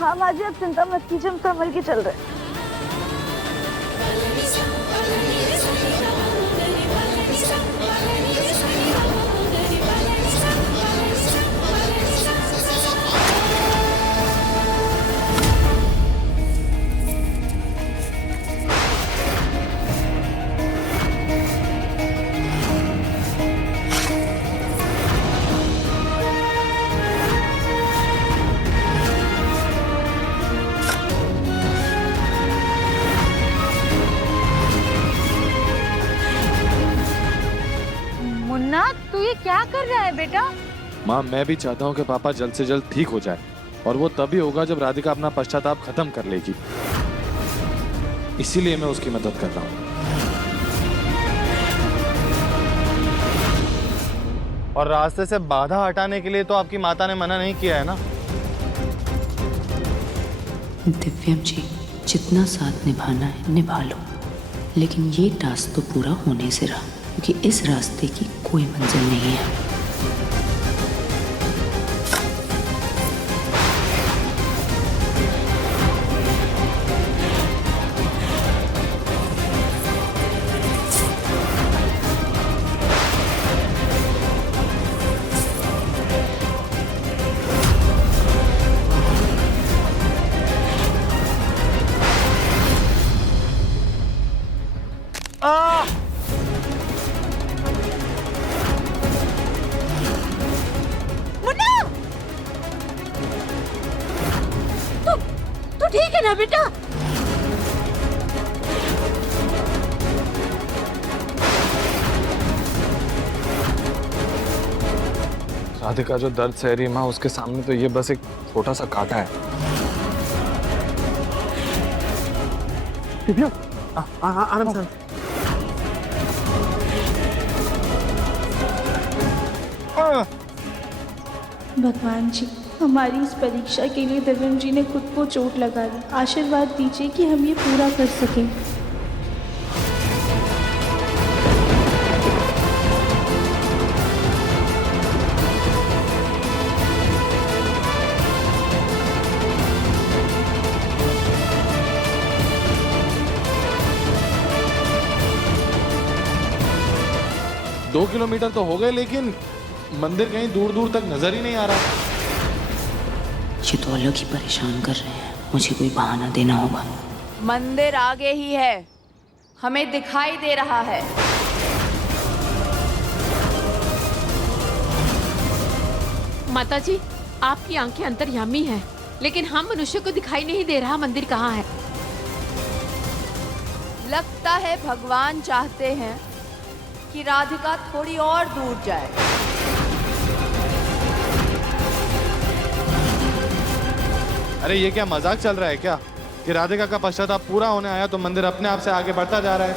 हाँ माँ जी, आप चिंता मत कीजिए, हम संभल के चल रहे हैं। मुन्ना, तू ये क्या कर रहा है बेटा? माँ, मैं भी चाहता हूँ कि पापा जल्द से जल्द ठीक हो जाए, और वो तभी होगा जब राधिका अपना पश्चाताप खत्म कर लेगी। इसीलिए मैं उसकी मदद कर रहा हूं। और रास्ते से बाधा हटाने के लिए तो आपकी माता ने मना नहीं किया है ना? दिव्यम जी, जितना साथ निभाना है निभा लो, लेकिन ये टास्क तो पूरा होने से रहा, क्योंकि इस रास्ते की कोई मंजिल नहीं है। तू ठीक है ना बेटा? राधिका जो दर्द सह रही है माँ, उसके सामने तो ये बस एक छोटा सा कांटा है। आराम से। भगवान जी, हमारी इस परीक्षा के लिए दिव्यम जी ने खुद को चोट लगा दी। आशीर्वाद दीजिए कि हम ये पूरा कर सकें। दो किलोमीटर तो हो गए, लेकिन मंदिर कहीं दूर दूर तक नजर ही नहीं आ रहा। ये तो अलग ही परेशान कर रहे हैं, मुझे कोई बहाना देना होगा। मंदिर आगे ही है, हमें दिखाई दे रहा है। माताजी, आपकी आंखें अंतर्यामी हैं, लेकिन हम मनुष्य को दिखाई नहीं दे रहा मंदिर कहाँ है। लगता है भगवान चाहते हैं कि राधिका थोड़ी और दूर जाए। अरे ये क्या मजाक चल रहा है क्या कि राधिका का पश्चाताप पूरा होने आया तो मंदिर अपने आप से आगे बढ़ता जा रहा है?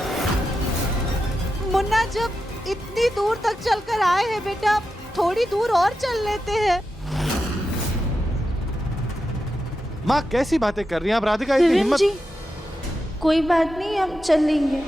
मुन्ना, जब इतनी दूर तक चलकर आए हैं बेटा, थोड़ी दूर और चल लेते हैं। माँ कैसी बातें कर रही हैं आप? राधिका इतनी दिव्यम हिम्मत। जी, कोई बात नहीं, हम चल लेंगे।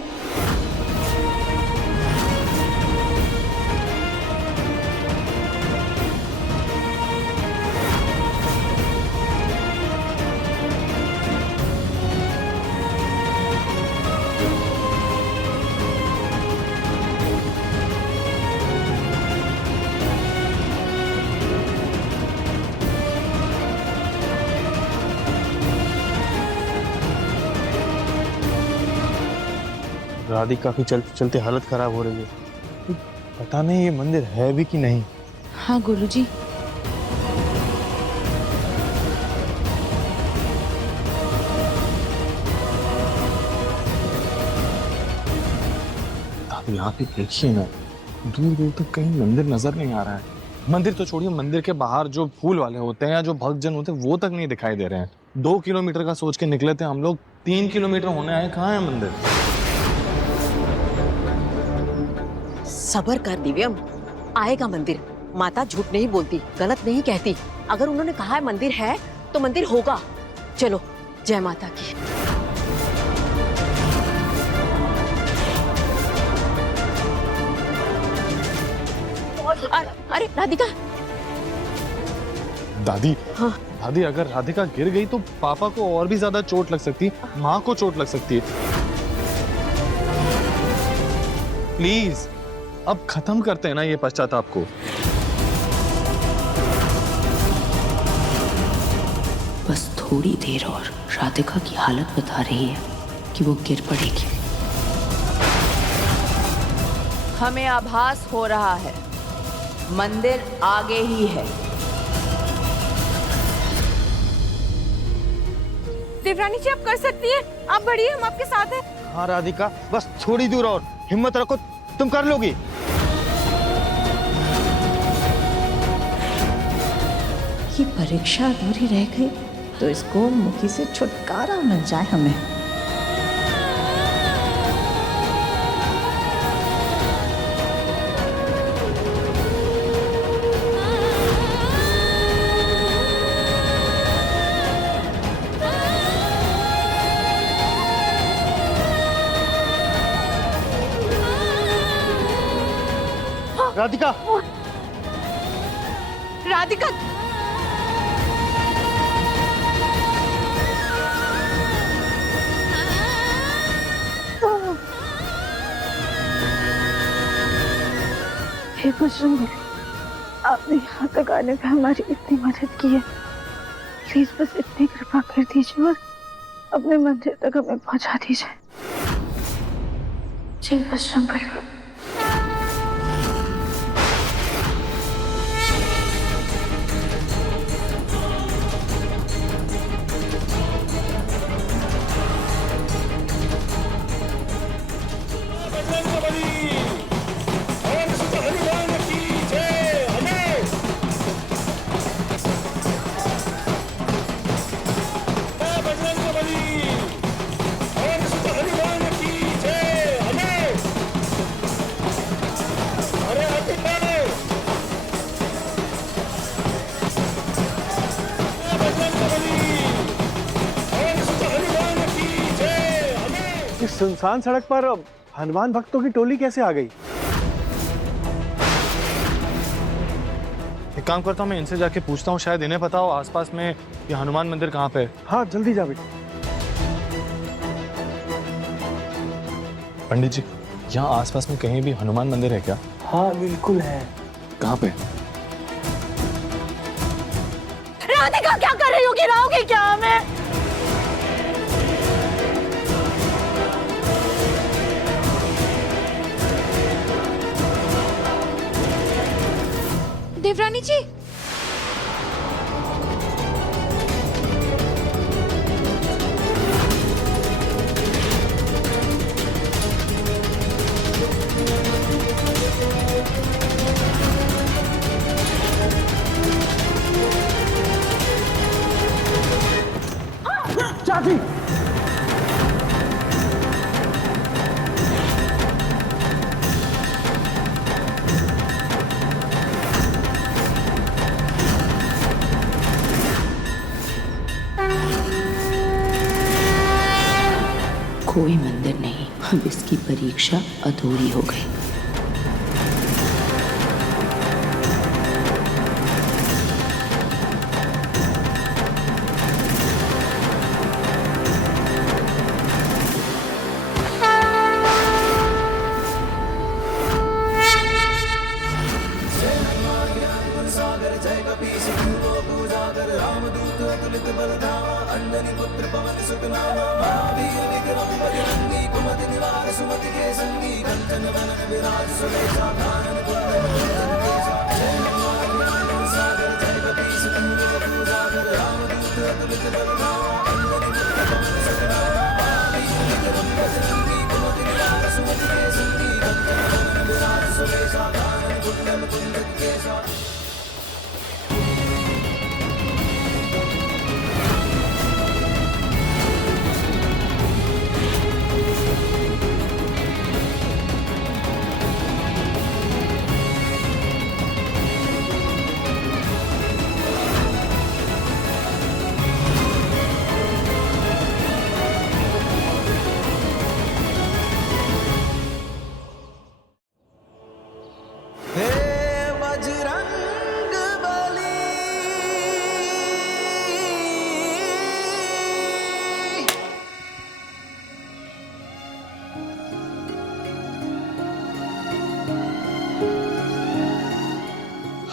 राधिका की चलते चलते हालत खराब हो रही है। पता नहीं ये मंदिर है भी कि नहीं। हाँ गुरुजी। आप यहाँ पे देखिए ना, दूर दूर तक कहीं मंदिर नजर नहीं आ रहा है। मंदिर तो छोड़िए, मंदिर के बाहर जो फूल वाले होते हैं या जो भक्तजन होते हैं वो तक नहीं दिखाई दे रहे हैं। 2 किलोमीटर का सोच के निकले थे हम लोग, 3 किलोमीटर होने आए, कहाँ है मंदिर? सबर कर दिव्यम, आएगा मंदिर। माता झूठ नहीं बोलती, गलत नहीं कहती। अगर उन्होंने कहा है मंदिर है तो मंदिर होगा। चलो, जय माता की। अरे राधिका। दादी, हाँ। दादी अगर राधिका गिर गई तो पापा को और भी ज्यादा चोट लग सकती है, माँ को चोट लग सकती है। प्लीज अब खत्म करते हैं ना ये पश्चाताप को। बस थोड़ी देर और, राधिका की हालत बता रही है कि वो गिर पड़ेगी। हमें आभास हो रहा है मंदिर आगे ही है। देवरानी जी, आप कर सकती हैं, आप बढ़िए, हम आपके साथ हैं। हाँ राधिका, बस थोड़ी दूर और, हिम्मत रखो, तुम कर लोगी। ये परीक्षा अधूरी रह गई तो इसको मुखी से छुटकारा मिल जाए हमें। राधिका, राधिका, हे बजरंग, आपने यहाँ तक आने में हमारी इतनी मदद की है, प्लीज बस इतनी कृपा कर दीजिए और अपने मंदिर तक हमें पहुँचा दीजिए। जय बजरंग। इस सुनसान सड़क पर हनुमान भक्तों की टोली कैसे आ गई? एक काम करता हूँ, मैं इनसे जाके पूछता हूँ, शायद इन्हें पता हो आसपास में ये हनुमान मंदिर कहाँ पे है। हाँ जल्दी जा बेटा। पंडित जी, यहाँ आसपास में कहीं भी हनुमान मंदिर है क्या? हाँ बिल्कुल है। कहाँ पे? राधिका क्या कर रही हो? गिराओगे क्या हमें? देवरानी जी, चाची, कोई मंदिर नहीं, अब इसकी परीक्षा अधूरी हो गई।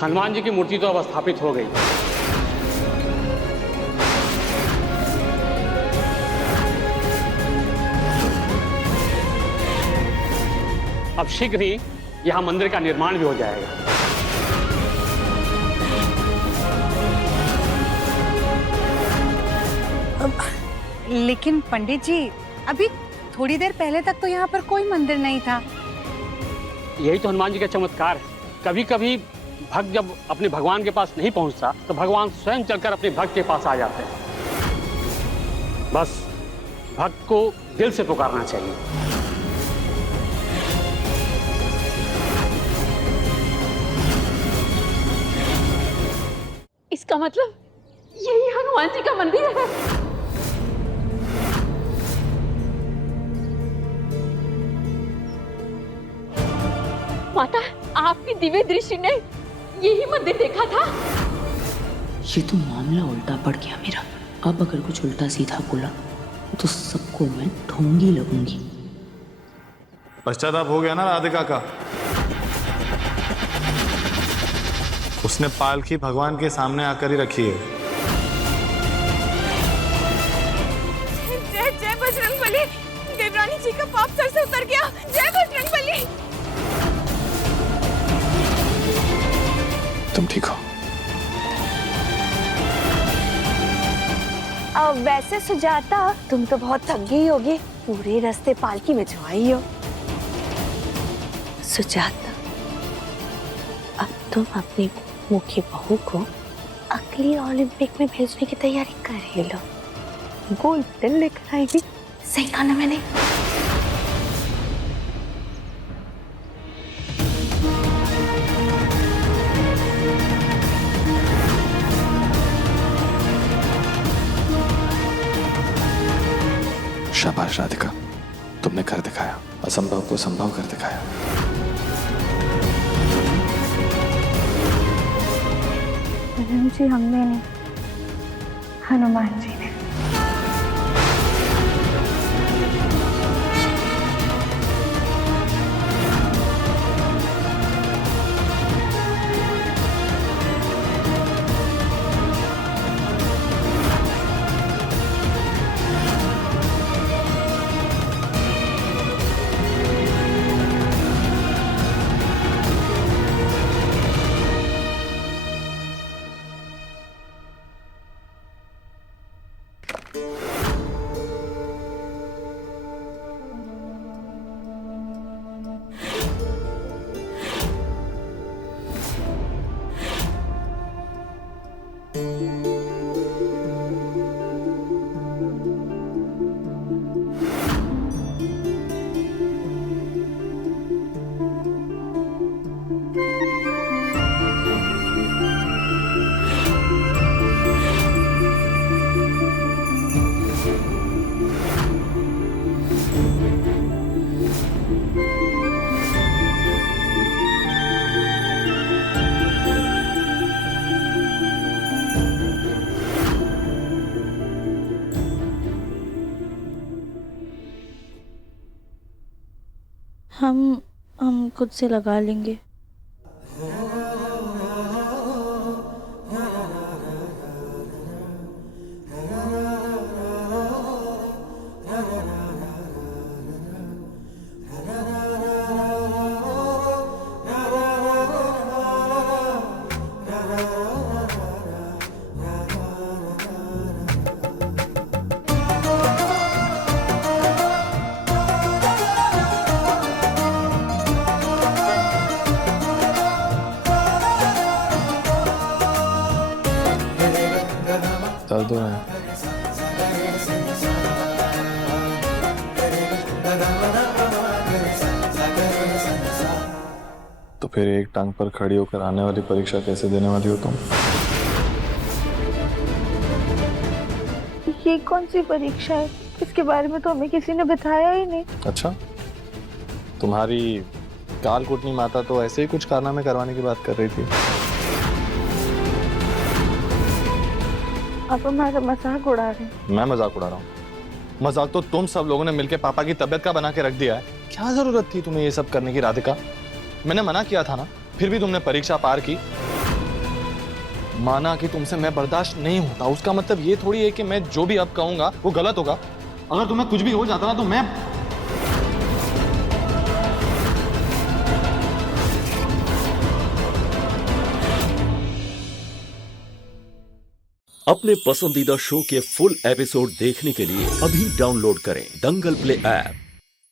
हनुमान जी की मूर्ति तो अब स्थापित हो गई। अब शीघ्र ही यहां मंदिर का निर्माण भी हो जाएगा। लेकिन पंडित जी, अभी थोड़ी देर पहले तक तो यहाँ पर कोई मंदिर नहीं था। यही तो हनुमान जी का चमत्कार है, कभी कभी भक्त जब अपने भगवान के पास नहीं पहुंचता तो भगवान स्वयं चलकर अपने भक्त के पास आ जाते हैं। बस भक्त को दिल से पुकारना चाहिए। इसका मतलब यही हनुमान जी का मंदिर है। माता, आपकी दिव्य दृष्टि ने यही मंदिर देखा था। ये तो मामला उल्टा पड़ गया मेरा। अब अगर कुछ उल्टा सीधा बोला तो सबको मैं ढोंगी लगूंगी। पश्चाताप हो गया ना राधिका का? उसने पालकी भगवान के सामने आकर ही रखी है। जय जय बजरंगबली, देवरानी जी का पाप सर से उतर गया। जय बजरंगबली। तुम ठीक हो? अब वैसे सुजाता, तुम तो बहुत थक गई होगी, पूरे रास्ते पालकी में जो आई हो। सुजाता, अब तुम अपनी मुखी बहू को अगली ओलंपिक में भेजने की तैयारी कर ही लो। गोल्ड मेडल लेकर आएगी। सही कहा ना मैंने? शाबाश राधिका, तुमने कर दिखाया, असंभव को संभव कर दिखाया। जी हमने नहीं, हनुमान जी ने। हम खुद से लगा लेंगे। दर्द हो रहा है? तो फिर एक टांग पर खड़ी होकर आने वाली परीक्षा कैसे देने वाली हो तुम? ये कौन सी परीक्षा है? इसके बारे में तो हमें किसी ने बताया ही नहीं। अच्छा, तुम्हारी कालकूटनी माता तो ऐसे ही कुछ कारनामे करवाने की बात कर रही थी। आप हमारा मजाक उड़ा रहे हैं। मैं मजाक उड़ा रहा हूँ? मजाक तो तुम सब लोगों ने मिलकर पापा की तबीयत का बना के रख दिया है। क्या जरूरत थी तुम्हें ये सब करने की राधिका? मैंने मना किया था ना, फिर भी तुमने परीक्षा पार की। माना कि तुमसे मैं बर्दाश्त नहीं होता, उसका मतलब ये थोड़ी है कि मैं जो भी अब कहूंगा वो गलत होगा। अगर तुम्हें कुछ भी हो जाता ना तो मैं अपने पसंदीदा शो के फुल एपिसोड देखने के लिए अभी डाउनलोड करें दंगल प्ले ऐप।